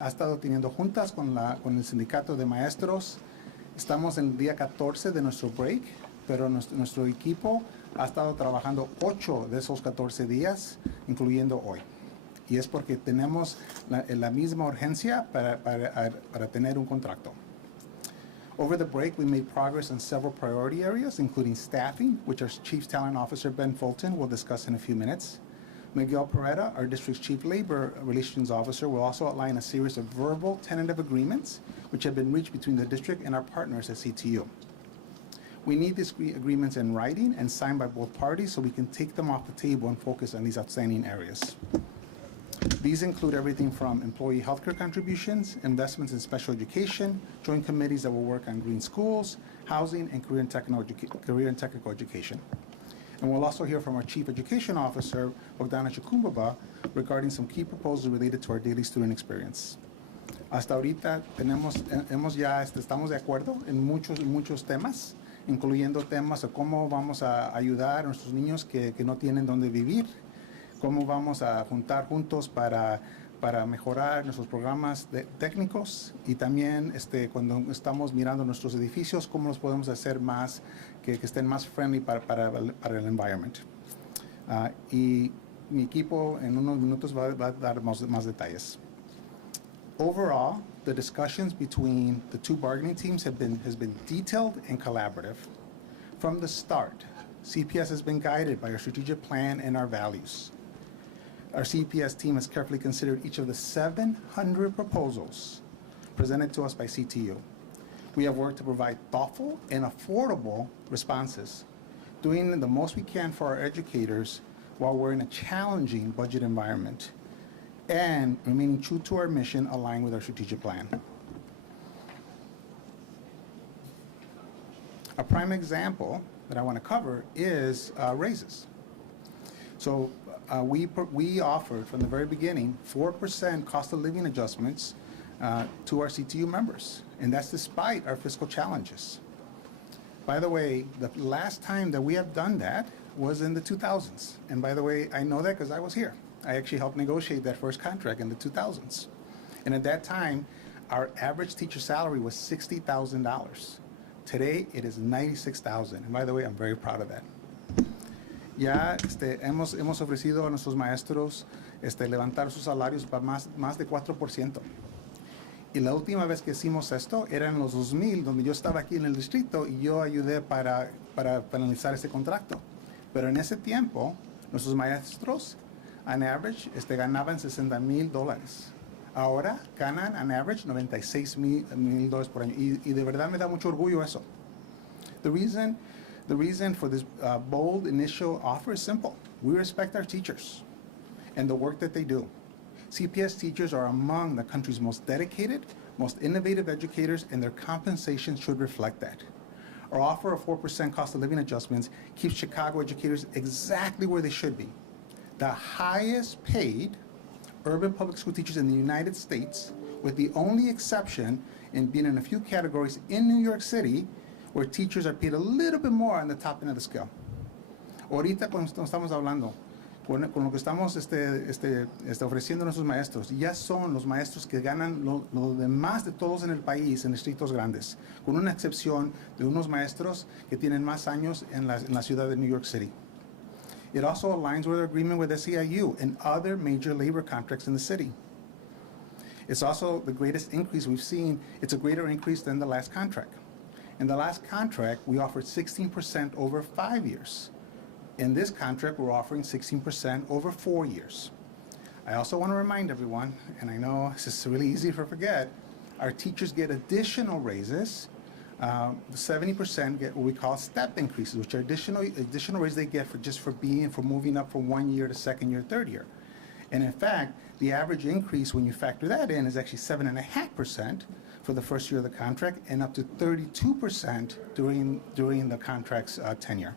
ha estado teniendo juntas con el sindicato de maestros. Estamos en el día 14 de nuestro break, pero nuestro equipo ha estado trabajando 8 de esos 14 días, incluyendo hoy. Y es porque tenemos la misma urgencia para tener un contrato. Over the break, we made progress on several priority areas, including staffing, which our Chief Talent Officer, Ben Fulton, will discuss in a few minutes. Miguel Peretta, our district's Chief Labor Relations Officer, will also outline a series of verbal tentative agreements which have been reached between the district and our partners at CTU. We need these agreements in writing and signed by both parties so we can take them off the table and focus on these outstanding areas. These include everything from employee healthcare contributions, investments in special education, joint committees that will work on green schools, housing, and career and technical education. And we'll also hear from our Chief Education Officer, Bogdana Chukumbaba, regarding some key proposals related to our daily student experience. Hasta ahorita estamos de acuerdo en muchos temas, incluyendo temas de cómo vamos a ayudar a nuestros niños que no tienen dónde vivir, cómo vamos a juntar juntos para mejorar nuestros programas técnicos y también cuando estamos mirando nuestros edificios, cómo los podemos hacer más, que estén más friendly para el environment. Y mi equipo en unos minutos va a dar más detalles. Overall, the discussions between the two bargaining teams has been detailed and collaborative. From the start, CPS has been guided by our strategic plan and our values. Our CPS team has carefully considered each of the 700 proposals presented to us by CTU. We have worked to provide thoughtful and affordable responses, doing the most we can for our educators while we're in a challenging budget environment and remaining true to our mission aligned with our strategic plan. A prime example that I want to cover is raises. So we offered from the very beginning 4% cost of living adjustments to our CTU members, and that's despite our fiscal challenges. By the way, the last time that we have done that was in the 2000s. And by the way, I know that because I was here. I actually helped negotiate that first contract in the 2000s. And at that time, our average teacher salary was $60,000. Today, it is $96,000. And by the way, I'm very proud of that. Ya hemos ofrecido a nuestros maestros levantar sus salarios para más de 4%. Y la última vez que hicimos esto era en los 2000, donde yo estaba aquí en el distrito y yo ayudé para finalizar ese contrato. Pero en ese tiempo, nuestros maestros, on average, ganaban $60,000. Ahora ganan, on average, $96,000 por año. Y de verdad me da mucho orgullo eso. The reason for this bold initial offer is simple. We respect our teachers and the work that they do. CPS teachers are among the country's most dedicated, most innovative educators, and their compensation should reflect that. Our offer of 4% cost of living adjustments keeps Chicago educators exactly where they should be. The highest paid urban public school teachers in the United States, with the only exception in being in a few categories in New York City, where teachers are paid a little bit more on the top end of the scale. Ahorita cuando estamos hablando, con lo que estamos ofreciendo a nuestros maestros, ya son los maestros que ganan lo demás de todos en el país, en distritos grandes, con una excepción de unos maestros que tienen más años en la ciudad de New York City. It also aligns with our agreement with SEIU and other major labor contracts in the city. It's also the greatest increase we've seen. It's a greater increase than the last contract. In the last contract, we offered 16% over 5 years. In this contract, we're offering 16% over 4 years. I also want to remind everyone, and I know this is really easy to forget, our teachers get additional raises. 70% get what we call step increases, which are additional raises they get for moving up from 1 year to second year, third year. And in fact, the average increase when you factor that in is actually 7.5% for the first year of the contract and up to 32% during the contract's tenure.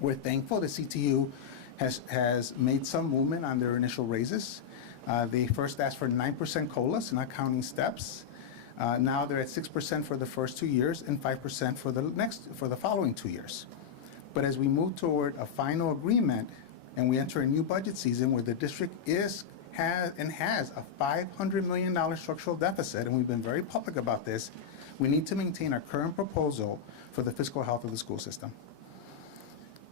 We're thankful that CTU has made some movement on their initial raises. They first asked for 9% COLAs, not counting steps. Now they're at 6% for the first 2 years and 5% for the following 2 years. But as we move toward a final agreement and we enter a new budget season where the district is has a $500 million structural deficit, and we've been very public about this, we need to maintain our current proposal for the fiscal health of the school system.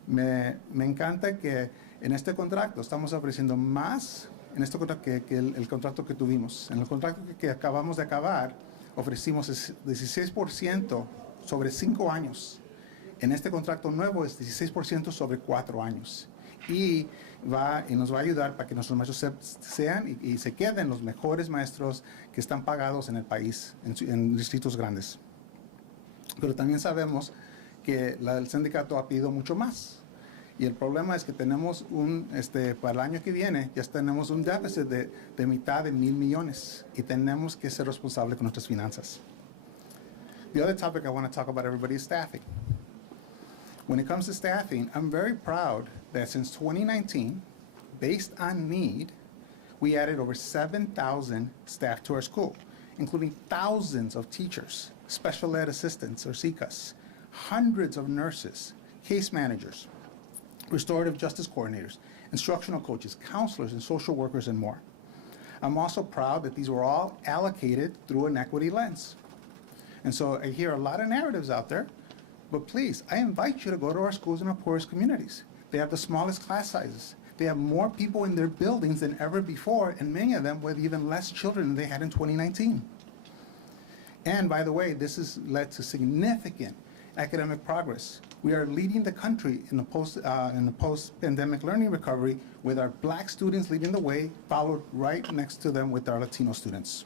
Me encanta que en este contrato estamos ofreciendo más en este contrato que el contrato que tuvimos. En el contrato que acabamos de acabar, ofrecimos 16% sobre 5 años. En este contrato nuevo es 16% sobre 4 años. Y nos va a ayudar para que nuestros maestros sean y se queden los mejores maestros que están pagados en el país, en distritos grandes. Pero también sabemos que el sindicato ha pedido mucho más. Y el problema es que tenemos para el año que viene, ya tenemos un déficit de mitad de $1,000 millones y tenemos que ser responsables con nuestras finanzas. The other topic I want to talk about, everybody, is staffing. When it comes to staffing, I'm very proud that since 2019, based on need, we added over 7,000 staff to our school, including thousands of teachers, special ed assistants, or SICAs, hundreds of nurses, case managers, restorative justice coordinators, instructional coaches, counselors, and social workers, and more. I'm also proud that these were all allocated through an equity lens. And so I hear a lot of narratives out there, but please, I invite you to go to our schools in our poorest communities. They have the smallest class sizes. They have more people in their buildings than ever before, and many of them with even less children than they had in 2019. And by the way, this has led to significant academic progress. We are leading the country in the post-pandemic learning recovery with our Black students leading the way, followed right next to them with our Latino students.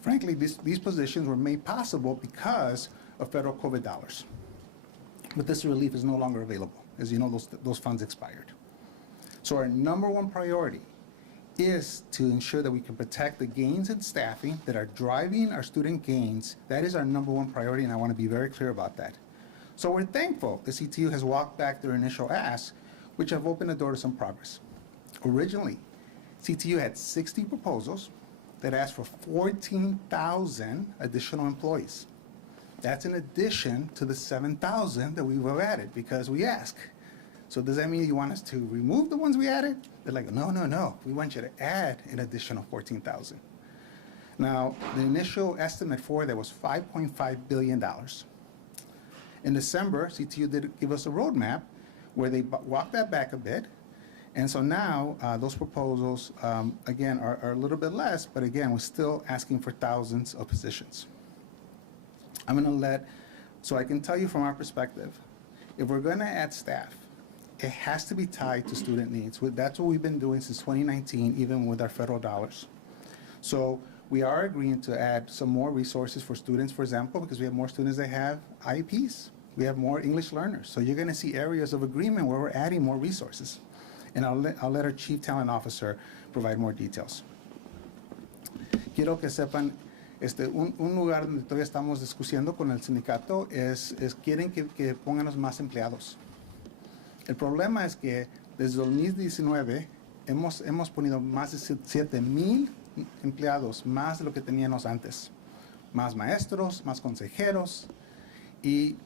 Frankly, these positions were made possible because of federal COVID dollars. But this relief is no longer available. As you know, those funds expired. So our number one priority is to ensure that we can protect the gains in staffing that are driving our student gains. That is our number one priority, and I want to be very clear about that. So we're thankful the CTU has walked back their initial asks, which have opened the door to some progress. Originally, CTU had 60 proposals that asked for 14,000 additional employees. That's in addition to the 7,000 that we've added because we ask. So does that mean you want us to remove the ones we added? They're like, no. We want you to add an additional 14,000. Now, the initial estimate for that was $5.5 billion. In December, CTU did give us a roadmap where they walked that back a bit. And so now those proposals, again, are a little bit less, but again, we're still asking for thousands of positions. So I can tell you from our perspective, if we're going to add staff, it has to be tied to student needs. That's what we've been doing since 2019, even with our federal dollars. So we are agreeing to add some more resources for students, for example, because we have more students that have IEPs. We have more English learners. So you're going to see areas of agreement where we're adding more resources. And I'll let our Chief Talent Officer provide more details. Quiero que sepan, un lugar donde todavía estamos discutiendo con el sindicato es quieren que pongamos más empleados. El problema es que desde 2019 hemos ponido más de 7,000 empleados, más de lo que teníamos antes. Más maestros, más consejeros, y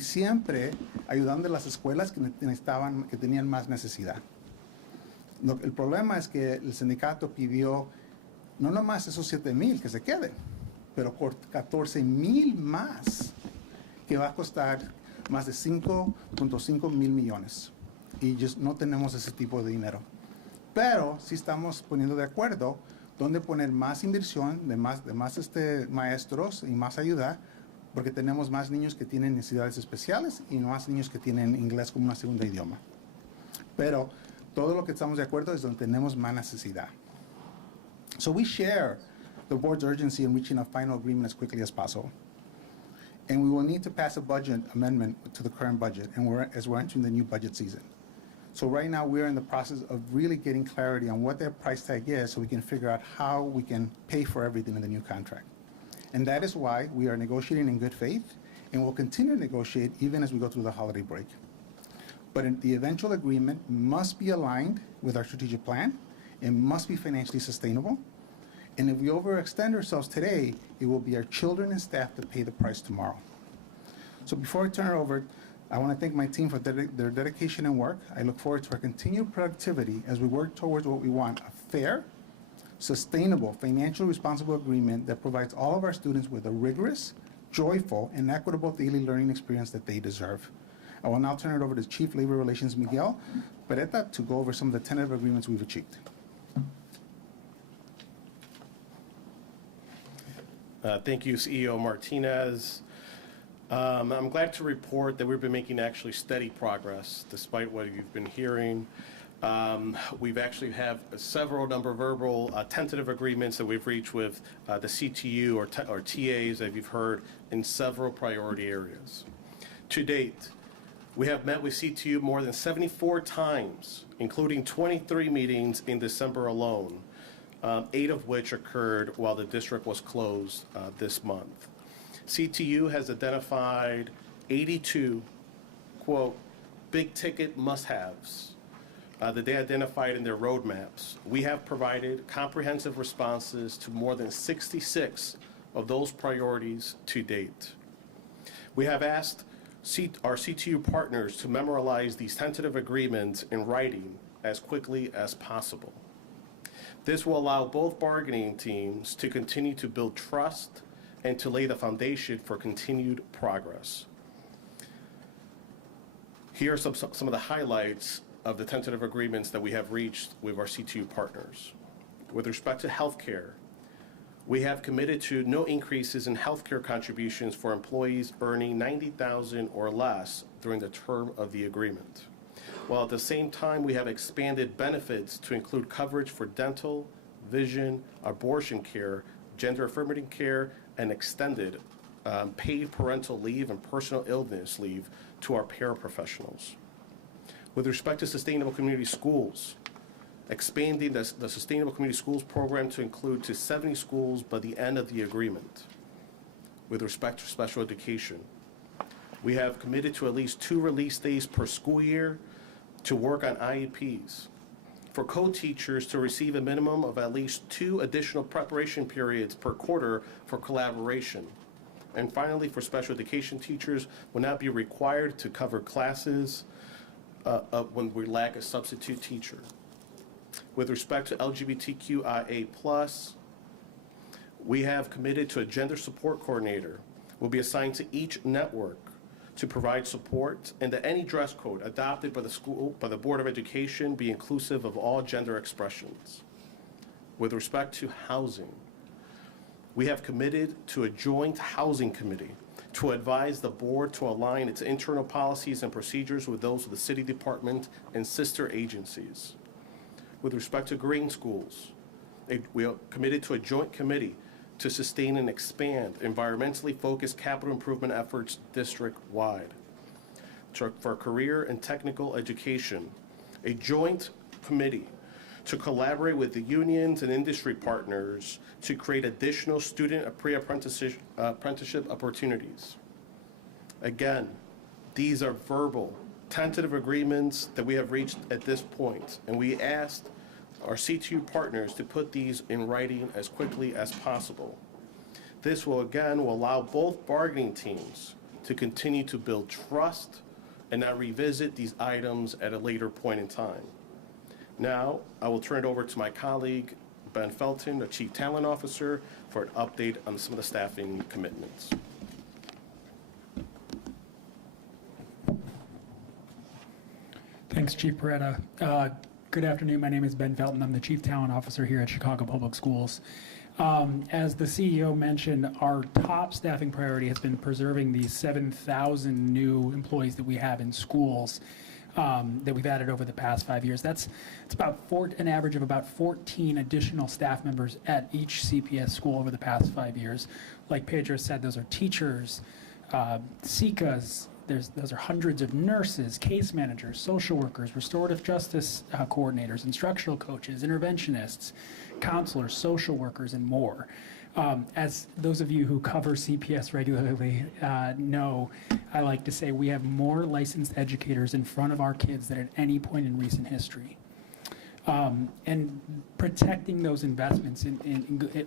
siempre ayudando a las escuelas que tenían más necesidad. El problema es que el sindicato pidió no nomás esos 7,000 que se queden, pero 14,000 más, que va a costar más de 5.5 mil millones. Y no tenemos ese tipo de dinero. Pero sí estamos poniendo de acuerdo dónde poner más inversión de más maestros y más ayuda, porque tenemos más niños que tienen necesidades especiales y más niños que tienen inglés como una segunda idioma. Pero todo lo que estamos de acuerdo es donde tenemos más necesidad. So we share the board's urgency in reaching a final agreement as quickly as possible. And we will need to pass a budget amendment to the current budget as we're entering the new budget season. So right now we're in the process of really getting clarity on what that price tag is so we can figure out how we can pay for everything in the new contract. And that is why we are negotiating in good faith, and we'll continue to negotiate even as we go through the holiday break. But the eventual agreement must be aligned with our strategic plan. It must be financially sustainable. And if we overextend ourselves today, it will be our children and staff that pay the price tomorrow. So before I turn it over, I want to thank my team for their dedication and work. I look forward to our continued productivity as we work towards what we want, a fair sustainable, financially responsible agreement that provides all of our students with a rigorous, joyful, and equitable daily learning experience that they deserve. I will now turn it over to Chief Labor Relations Miguel Peretta to go over some of the tentative agreements we've achieved. Thank you, CEO Martinez. I'm glad to report that we've been making actually steady progress despite what you've been hearing. We've actually have several number of verbal tentative agreements that we've reached with the CTU or TAs that you've heard in several priority areas. To date, we have met with CTU more than 74 times, including 23 meetings in December alone, 8 of which occurred while the district was closed this month. CTU has identified 82, quote, big ticket must-haves that they identified in their roadmaps. We have provided comprehensive responses to more than 66 of those priorities to date. We have asked our CTU partners to memorialize these tentative agreements in writing as quickly as possible. This will allow both bargaining teams to continue to build trust and to lay the foundation for continued progress. Here are some of the highlights of the tentative agreements that we have reached with our CTU partners. With respect to healthcare, we have committed to no increases in healthcare contributions for employees earning $90,000 or less during the term of the agreement, while at the same time we have expanded benefits to include coverage for dental, vision, abortion care, gender affirming care, and extended paid parental leave and personal illness leave to our paraprofessionals. With respect to sustainable community schools, expanding the Sustainable Community Schools program to include to 70 schools by the end of the agreement. With respect to special education, we have committed to at least 2 release days per school year to work on IEPs, for co-teachers to receive a minimum of at least 2 additional preparation periods per quarter for collaboration. And finally, for special education teachers, will not be required to cover classes when we lack a substitute teacher. With respect to LGBTQIA+, we have committed to a gender support coordinator will be assigned to each network to provide support, and that any dress code adopted by the Board of Education be inclusive of all gender expressions. With respect to housing, we have committed to a joint housing committee to advise the board to align its internal policies and procedures with those of the City Department and sister agencies. With respect to green schools, we are committed to a joint committee to sustain and expand environmentally focused capital improvement efforts district-wide. For career and technical education, a joint committee to collaborate with the unions and industry partners to create additional student pre-apprenticeship opportunities. Again, these are verbal, tentative agreements that we have reached at this point, and we asked our CTU partners to put these in writing as quickly as possible. This will allow both bargaining teams to continue to build trust and not revisit these items at a later point in time. Now, I will turn it over to my colleague, Ben Felton, the Chief Talent Officer, for an update on some of the staffing commitments. Thanks, Chief Peretta. Good afternoon. My name is Ben Felton. I'm the Chief Talent Officer here at Chicago Public Schools. As the CEO mentioned, our top staffing priority has been preserving these 7,000 new employees that we have in schools that we've added over the past 5 years. That's about an average of about 14 additional staff members at each CPS school over the past 5 years. Like Pedro said, those are teachers, SICAs, those are hundreds of nurses, case managers, social workers, restorative justice coordinators, instructional coaches, interventionists, counselors, social workers, and more. As those of you who cover CPS regularly know, I like to say we have more licensed educators in front of our kids than at any point in recent history. And protecting those investments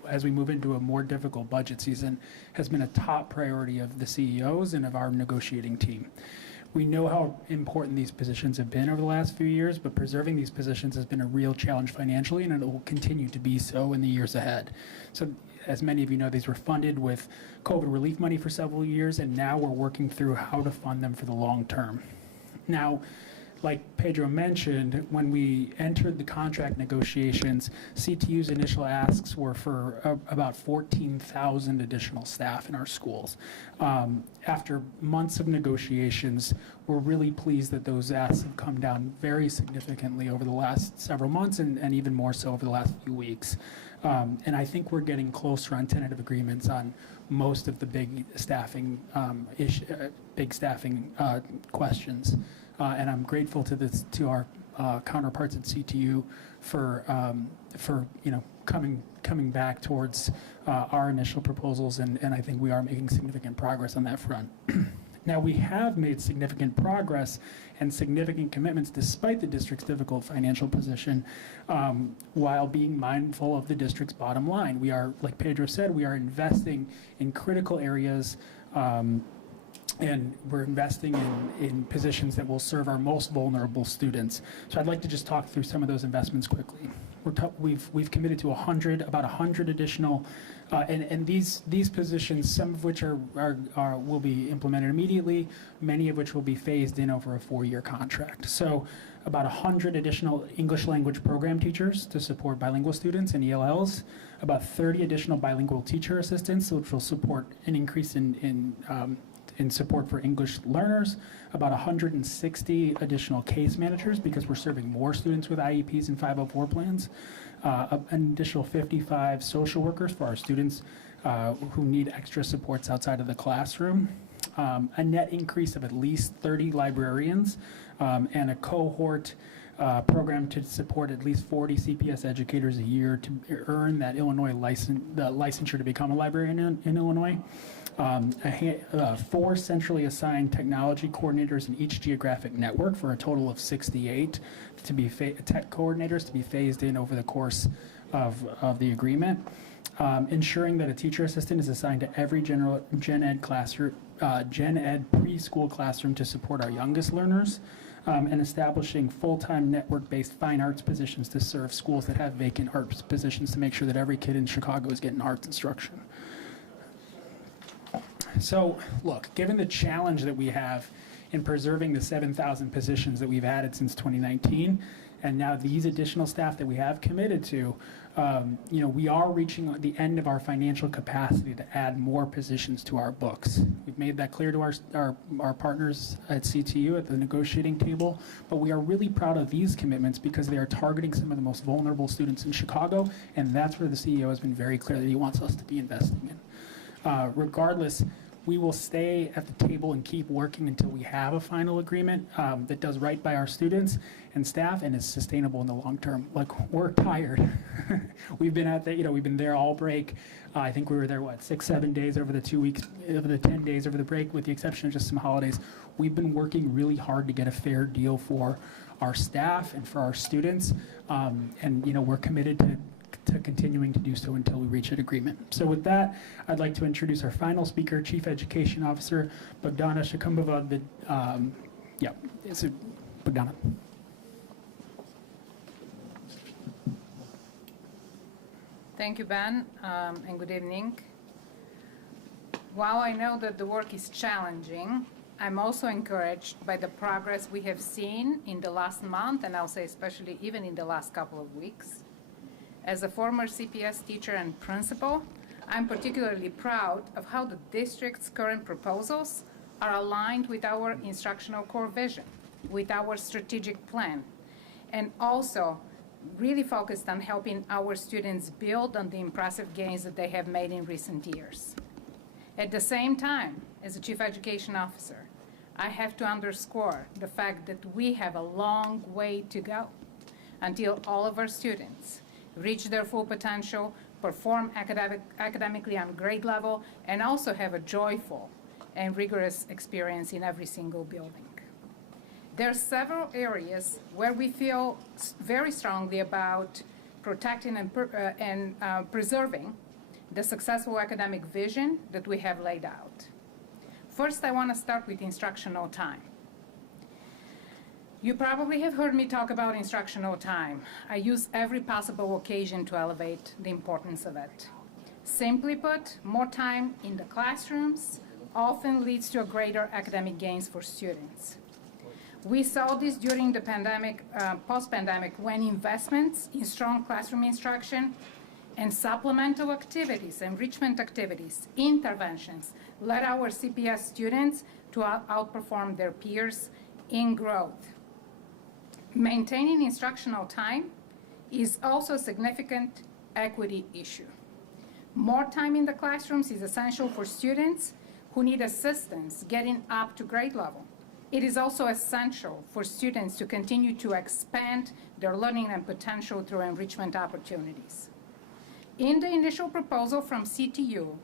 as we move into a more difficult budget season has been a top priority of the CEOs and of our negotiating team. We know how important these positions have been over the last few years, but preserving these positions has been a real challenge financially, and it will continue to be so in the years ahead. So as many of you know, these were funded with COVID relief money for several years, and now we're working through how to fund them for the long term. Now, like Pedro mentioned, when we entered the contract negotiations, CTU's initial asks were for about 14,000 additional staff in our schools. After months of negotiations, we're really pleased that those asks have come down very significantly over the last several months, and even more so over the last few weeks. And I think we're getting closer on tentative agreements on most of the big staffing questions. And I'm grateful to our counterparts at CTU for coming back towards our initial proposals, and I think we are making significant progress on that front. Now, we have made significant progress and significant commitments despite the district's difficult financial position, while being mindful of the district's bottom line. We are, like Pedro said, we are investing in critical areas, and we're investing in positions that will serve our most vulnerable students. So I'd like to just talk through some of those investments quickly. We've committed to about 100 additional, and these positions, some of which will be implemented immediately, many of which will be phased in over a 4-year contract. So about 100 additional English language program teachers to support bilingual students and ELLs, about 30 additional bilingual teacher assistants, which will support an increase in support for English learners, about 160 additional case managers because we're serving more students with IEPs and 504 plans, an additional 55 social workers for our students who need extra supports outside of the classroom, a net increase of at least 30 librarians, and a cohort program to support at least 40 CPS educators a year to earn that Illinois licensure to become a librarian in Illinois. 4 centrally assigned technology coordinators in each geographic network for a total of 68 to be tech coordinators to be phased in over the course of the agreement. Ensuring that a teacher assistant is assigned to every gen ed preschool classroom to support our youngest learners. And establishing full-time network-based fine arts positions to serve schools that have vacant arts positions to make sure that every kid in Chicago is getting arts instruction. So, look, given the challenge that we have in preserving the 7,000 positions that we've added since 2019, and now these additional staff that we have committed to, we are reaching the end of our financial capacity to add more positions to our books. We've made that clear to our partners at CTU at the negotiating table, but we are really proud of these commitments because they are targeting some of the most vulnerable students in Chicago, and that's where the CEO has been very clear that he wants us to be investing in. Regardless, we will stay at the table and keep working until we have a final agreement that does right by our students and staff and is sustainable in the long term. Like, we're tired. We've been we've been there all break. I think we were there, 6-7 days over the 2 weeks, over the 10 days over the break, with the exception of just some holidays. We've been working really hard to get a fair deal for our staff and for our students, and we're committed to continuing to do so until we reach an agreement. So with that, I'd like to introduce our final speaker, Chief Education Officer Bogdana Shakumbova. Bogdana. Thank you, Ben, and good evening. While I know that the work is challenging, I'm also encouraged by the progress we have seen in the last month, and I'll say especially even in the last couple of weeks. As a former CPS teacher and principal, I'm particularly proud of how the district's current proposals are aligned with our instructional core vision, with our strategic plan, and also really focused on helping our students build on the impressive gains that they have made in recent years. At the same time, as a Chief Education Officer, I have to underscore the fact that we have a long way to go until all of our students reach their full potential, perform academically on grade level, and also have a joyful and rigorous experience in every single building. There are several areas where we feel very strongly about protecting and preserving the successful academic vision that we have laid out. First, I want to start with instructional time. You probably have heard me talk about instructional time. I use every possible occasion to elevate the importance of it. Simply put, more time in the classrooms often leads to a greater academic gains for students. We saw this during the pandemic, post-pandemic, when investments in strong classroom instruction and supplemental activities, enrichment activities, interventions, led our CPS students to outperform their peers in growth. Maintaining instructional time is also a significant equity issue. More time in the classrooms is essential for students who need assistance getting up to grade level. It is also essential for students to continue to expand their learning and potential through enrichment opportunities. In the initial proposal from CTU,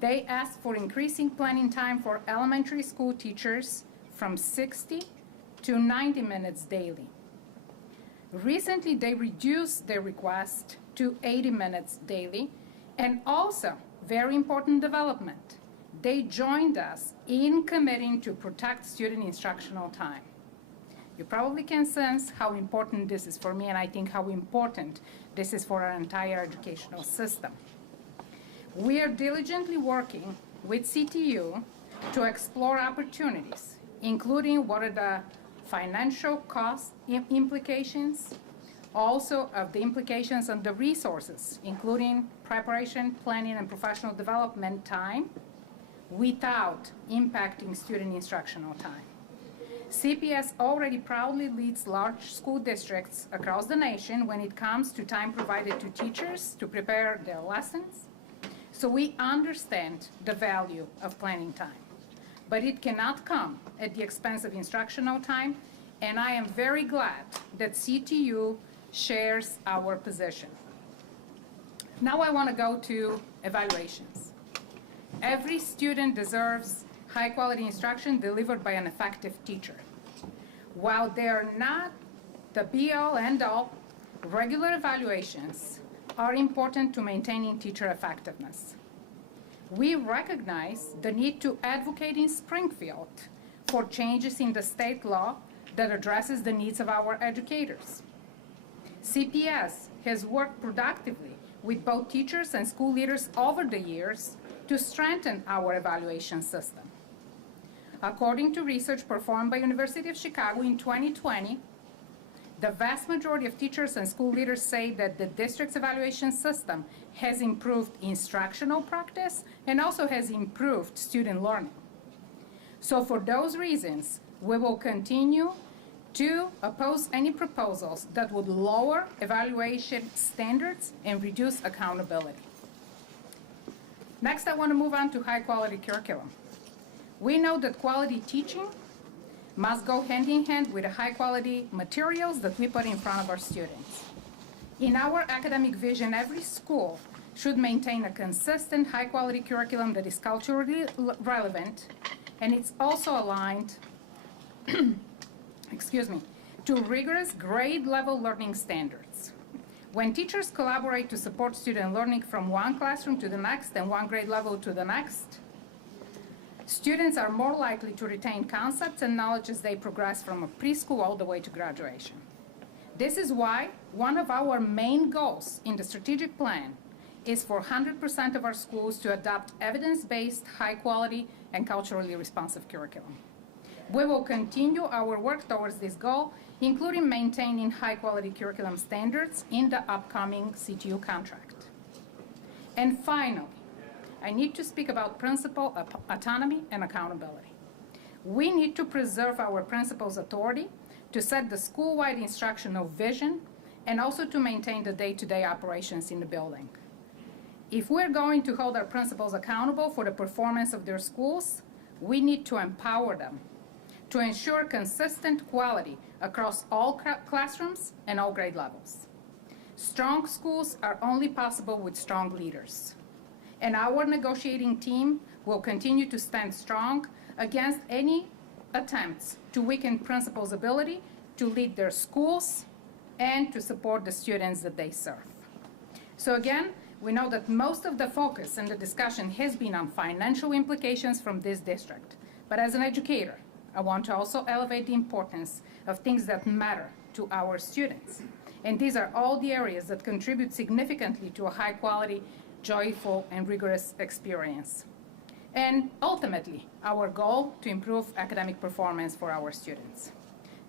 they asked for increasing planning time for elementary school teachers from 60 to 90 minutes daily. Recently, they reduced their request to 80 minutes daily, and also, very important development, they joined us in committing to protect student instructional time. You probably can sense how important this is for me, and I think how important this is for our entire educational system. We are diligently working with CTU to explore opportunities, including what are the financial cost implications, also of the implications on the resources, including preparation, planning, and professional development time, without impacting student instructional time. CPS already proudly leads large school districts across the nation when it comes to time provided to teachers to prepare their lessons. So we understand the value of planning time, but it cannot come at the expense of instructional time, and I am very glad that CTU shares our position. Now I want to go to evaluations. Every student deserves high-quality instruction delivered by an effective teacher. While they are not the be-all, end-all, regular evaluations are important to maintaining teacher effectiveness. We recognize the need to advocate in Springfield for changes in the state law that addresses the needs of our educators. CPS has worked productively with both teachers and school leaders over the years to strengthen our evaluation system. According to research performed by University of Chicago in 2020, the vast majority of teachers and school leaders say that the district's evaluation system has improved instructional practice and also has improved student learning. So for those reasons, we will continue to oppose any proposals that would lower evaluation standards and reduce accountability. Next, I want to move on to high-quality curriculum. We know that quality teaching must go hand in hand with the high-quality materials that we put in front of our students. In our academic vision, every school should maintain a consistent, high-quality curriculum that is culturally relevant, and it's also aligned to rigorous grade-level learning standards. When teachers collaborate to support student learning from one classroom to the next and one grade level to the next, students are more likely to retain concepts and knowledge as they progress from a preschool all the way to graduation. This is why one of our main goals in the strategic plan is for 100% of our schools to adopt evidence-based, high-quality, and culturally responsive curriculum. We will continue our work towards this goal, including maintaining high-quality curriculum standards in the upcoming CTU contract. And finally, I need to speak about principal autonomy and accountability. We need to preserve our principal's authority to set the school-wide instructional vision and also to maintain the day-to-day operations in the building. If we're going to hold our principals accountable for the performance of their schools, we need to empower them to ensure consistent quality across all classrooms and all grade levels. Strong schools are only possible with strong leaders. And our negotiating team will continue to stand strong against any attempts to weaken principals' ability to lead their schools and to support the students that they serve. So again, we know that most of the focus and the discussion has been on financial implications from this district. But as an educator, I want to also elevate the importance of things that matter to our students. And these are all the areas that contribute significantly to a high-quality, joyful, and rigorous experience. And ultimately, our goal to improve academic performance for our students.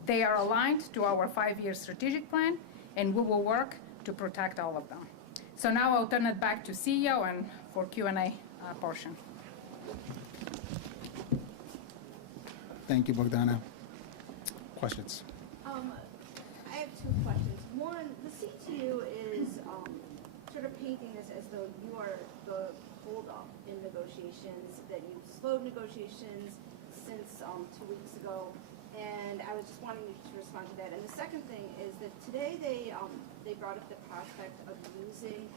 They are aligned to our 5-year strategic plan, and we will work to protect all of them. So now I'll turn it back to CEO and for Q&A portion. Thank you, Bogdana. Questions? I have two questions. One, the CTU is sort of painting this as though you are the holdup in negotiations, that you slowed negotiations since 2 weeks ago, and I was just wanting you to respond to that. And the second thing is that today they brought up the prospect of using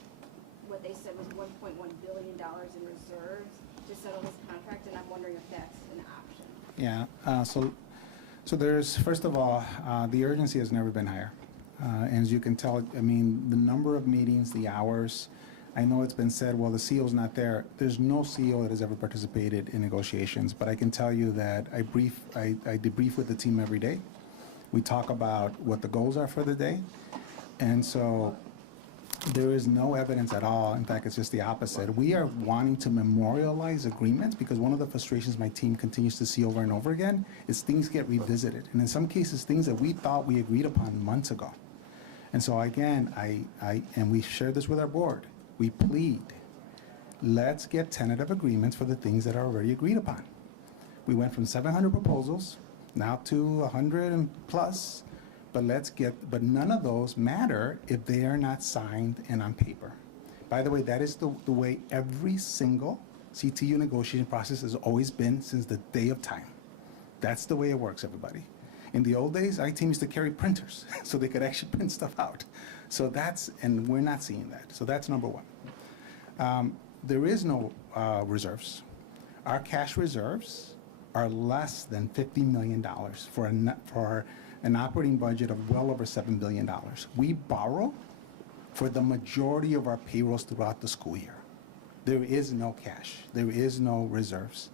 what they said was $1.1 billion in reserves to settle this contract, and I'm wondering if that's an option. Yeah, so there's, first of all, the urgency has never been higher. And as you can tell, I mean, the number of meetings, the hours, I know it's been said, well, the CEO's not there. There's no CEO that has ever participated in negotiations, but I can tell you that I debrief with the team every day. We talk about what the goals are for the day. And so there is no evidence at all. In fact, it's just the opposite. We are wanting to memorialize agreements because one of the frustrations my team continues to see over and over again is things get revisited. And in some cases, things that we thought we agreed upon months ago. And so again, and we share this with our board, we plead, let's get tentative agreements for the things that are already agreed upon. We went from 700 proposals now to 100 and plus. But none of those matter if they are not signed and on paper. By the way, that is the way every single CTU negotiation process has always been since the day of time. That's the way it works, everybody. In the old days, our team used to carry printers so they could actually print stuff out. So and we're not seeing that. So that's number one. There is no reserves. Our cash reserves are less than $50 million for an operating budget of well over $7 billion. We borrow for the majority of our payrolls throughout the school year. There is no cash. There is no reserves.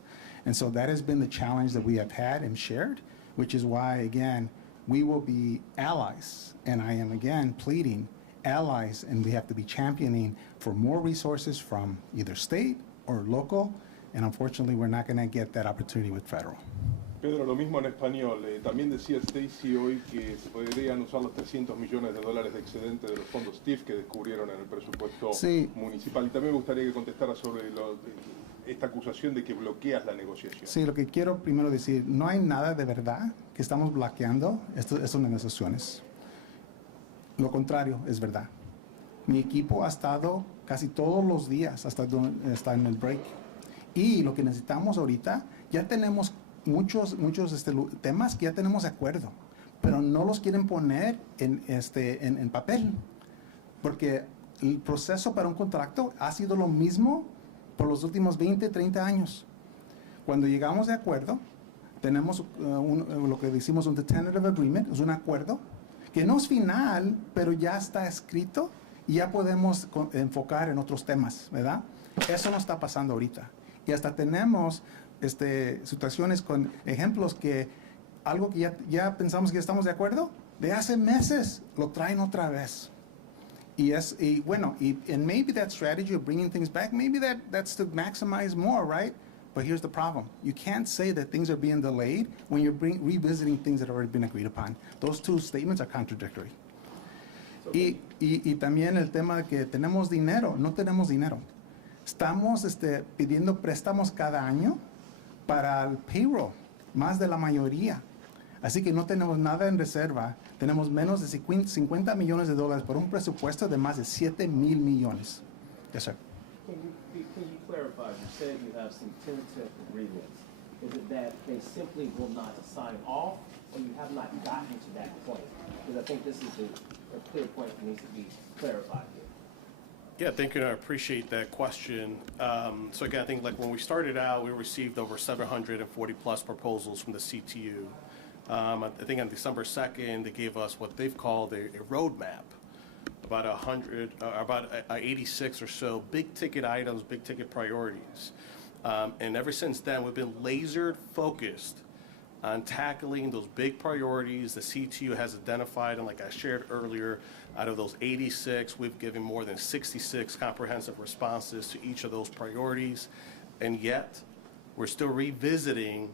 And so that has been the challenge that we have had and shared, which is why, again, we will be allies. And I am, again, pleading allies, and we have to be championing for more resources from either state or local. And unfortunately, we're not going to get that opportunity with federal. Pedro, lo mismo en español. También decía Stacy hoy que se podrían usar los $300 millones de excedente de los fondos TIF que descubrieron en el presupuesto municipal. Y también me gustaría que contestara sobre esta acusación de que bloqueas la negociación. Sí, lo que quiero primero decir, no hay nada de verdad que estamos bloqueando estas negociaciones. Lo contrario es verdad. Mi equipo ha estado casi todos los días hasta en el break. Y lo que necesitamos ahorita, ya tenemos muchos temas que ya tenemos de acuerdo, pero no los quieren poner en papel, porque el proceso para un contrato ha sido lo mismo por los últimos 20, 30 años. Cuando llegamos de acuerdo, tenemos lo que decimos un tentative agreement, es un acuerdo que no es final, pero ya está escrito y ya podemos enfocar en otros temas, ¿verdad? Eso no está pasando ahorita. Y hasta tenemos situaciones con ejemplos que algo que ya pensamos que estamos de acuerdo, de hace meses lo traen otra vez. And maybe that strategy of bringing things back, maybe that's to maximize more, right? But here's the problem. You can't say that things are being delayed when you're revisiting things that have already been agreed upon. Those two statements are contradictory. Y también el tema de que tenemos dinero, no tenemos dinero. Estamos pidiendo préstamos cada año para el payroll, más de la mayoría. Así que no tenemos nada en reserva. Tenemos menos de $50 millones por un presupuesto de más de $7,000 millones. Yes, sir. Can you clarify? You said you have some tentative agreements. Is it that they simply will not sign off, or you have not gotten to that point? Because I think this is a clear point that needs to be clarified here. Yeah, thank you, and I appreciate that question. So again, I think like when we started out, we received over 740 plus proposals from the CTU. I think on December 2nd, they gave us what they've called a roadmap, about 86 or so big ticket items, big ticket priorities. And ever since then, we've been laser focused on tackling those big priorities the CTU has identified. And like I shared earlier, out of those 86, we've given more than 66 comprehensive responses to each of those priorities. And yet, we're still revisiting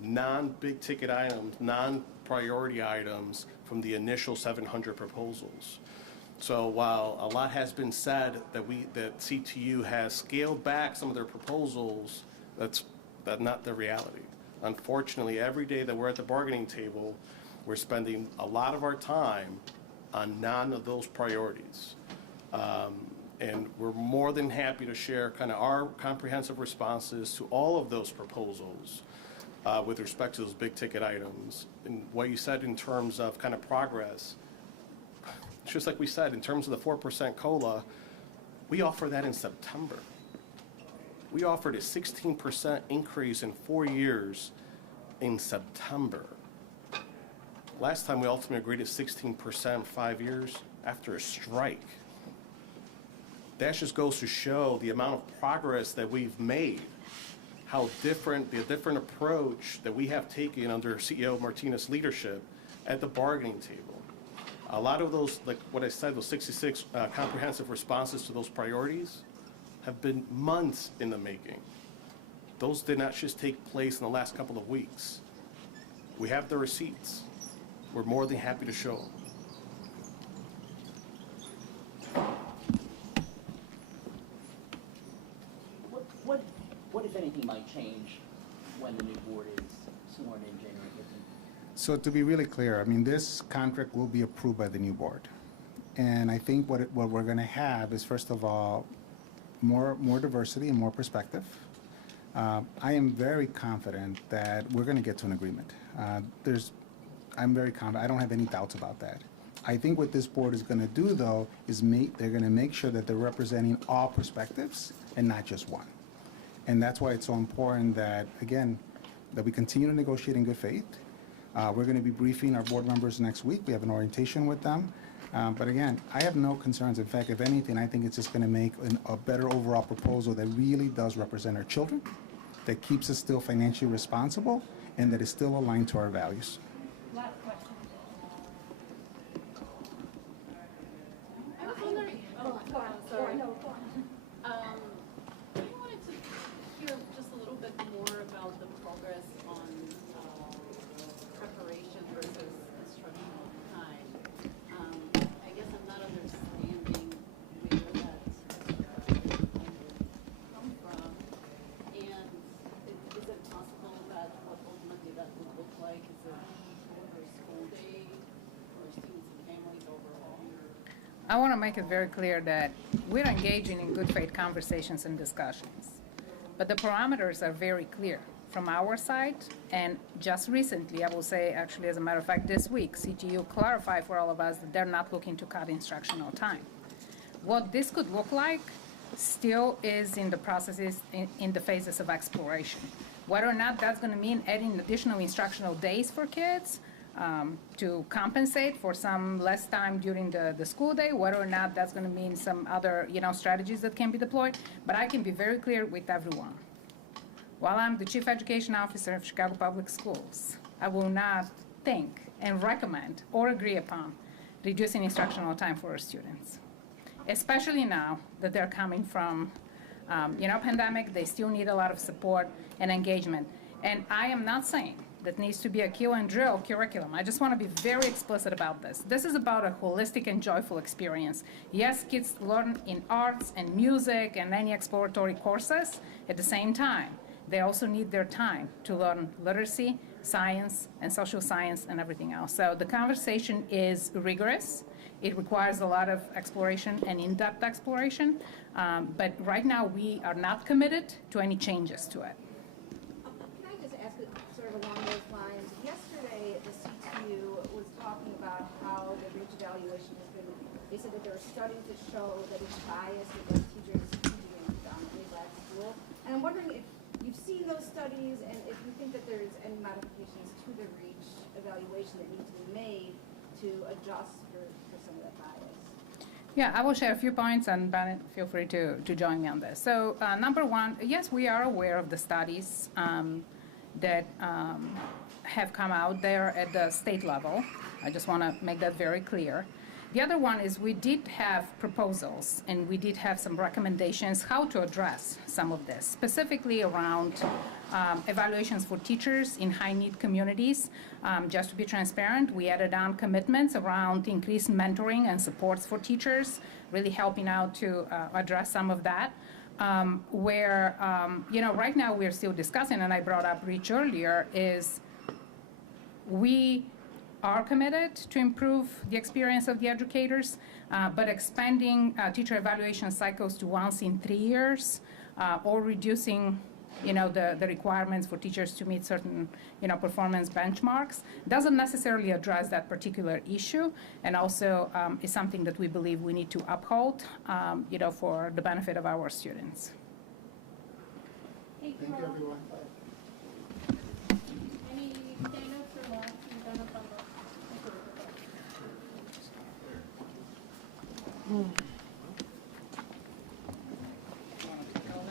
non-big ticket items, non-priority items from the initial 700 proposals. So while a lot has been said that CTU has scaled back some of their proposals, that's not the reality. Unfortunately, every day that we're at the bargaining table, we're spending a lot of our time on none of those priorities. And we're more than happy to share kind of our comprehensive responses to all of those proposals with respect to those big ticket items. And what you said in terms of kind of progress, just like we said, in terms of the 4% COLA, we offered that in September. We offered a 16% increase in 4 years in September. Last time we ultimately agreed at 16% 5 years after a strike. That just goes to show the amount of progress that we've made, how different, the different approach that we have taken under CEO Martinez's leadership at the bargaining table. A lot of those, like what I said, those 66 comprehensive responses to those priorities have been months in the making. Those did not just take place in the last couple of weeks. We have the receipts. We're more than happy to show them. What, if anything, might change when the new board is sworn in January 15th? So to be really clear, I mean, this contract will be approved by the new board. And I think what we're going to have is, first of all, more diversity and more perspective. I am very confident that we're going to get to an agreement. I'm very confident. I don't have any doubts about that. I think what this board is going to do, though, is they're going to make sure that they're representing all perspectives and not just one. And that's why it's so important that, again, that we continue to negotiate in good faith. We're going to be briefing our board members next week. We have an orientation with them. But again, I have no concerns. In fact, if anything, I think it's just going to make a better overall proposal that really does represent our children, that keeps us still financially responsible, and that is still aligned to our values. Last question. I was wondering, sorry. No, go on. I wanted to hear just a little bit more about the progress on preparation versus instructional time. I guess I'm not understanding where that come from. And is it possible that what ultimately that would look like is a shorter school day for students and families overall? I want to make it very clear that we're engaging in good faith conversations and discussions, but the parameters are very clear from our side. And just recently, I will say, actually, as a matter of fact, this week, CTU clarified for all of us that they're not looking to cut instructional time. What this could look like still is in the processes, in the phases of exploration. Whether or not that's going to mean adding additional instructional days for kids, to compensate for some less time during the school day, whether or not that's going to mean some other, strategies that can be deployed. But I can be very clear with everyone. While I'm the Chief Education Officer of Chicago Public Schools, I will not think and recommend or agree upon reducing instructional time for our students, especially now that they're coming from, pandemic. They still need a lot of support and engagement. And I am not saying that needs to be a kill and drill curriculum. I just want to be very explicit about this. This is about a holistic and joyful experience. Yes, kids learn in arts and music and any exploratory courses. At the same time, they also need their time to learn literacy, science, and social science, and everything else. So the conversation is rigorous. It requires a lot of exploration and in-depth exploration. But right now, we are not committed to any changes to it. Can I just ask sort of along those lines? Yesterday, the CTU was talking about how the reach evaluation has been, they said that there are studies that show that it's biased against teachers teaching in predominantly Black school. And I'm wondering if you've seen those studies and if you think that there's any modifications to the reach evaluation that need to be made to adjust for some of that bias. Yeah, I will share a few points, and Bennett, feel free to join me on this. So number one, yes, we are aware of the studies. that have come out there at the state level. I just want to make that very clear. The other one is we did have proposals and we did have some recommendations how to address some of this, specifically around evaluations for teachers in high-need communities. Just to be transparent, we added on commitments around increased mentoring and supports for teachers, really helping out to address some of that. Right now we're still discussing, and I brought up Rich earlier, is we are committed to improve the experience of the educators, but expanding teacher evaluation cycles to once in 3 years, or reducing the requirements for teachers to meet certain performance benchmarks doesn't necessarily address that particular issue, and also is something that we believe we need to uphold for the benefit of our students. Thank you, everyone. Any keynotes or launch you've done up on the?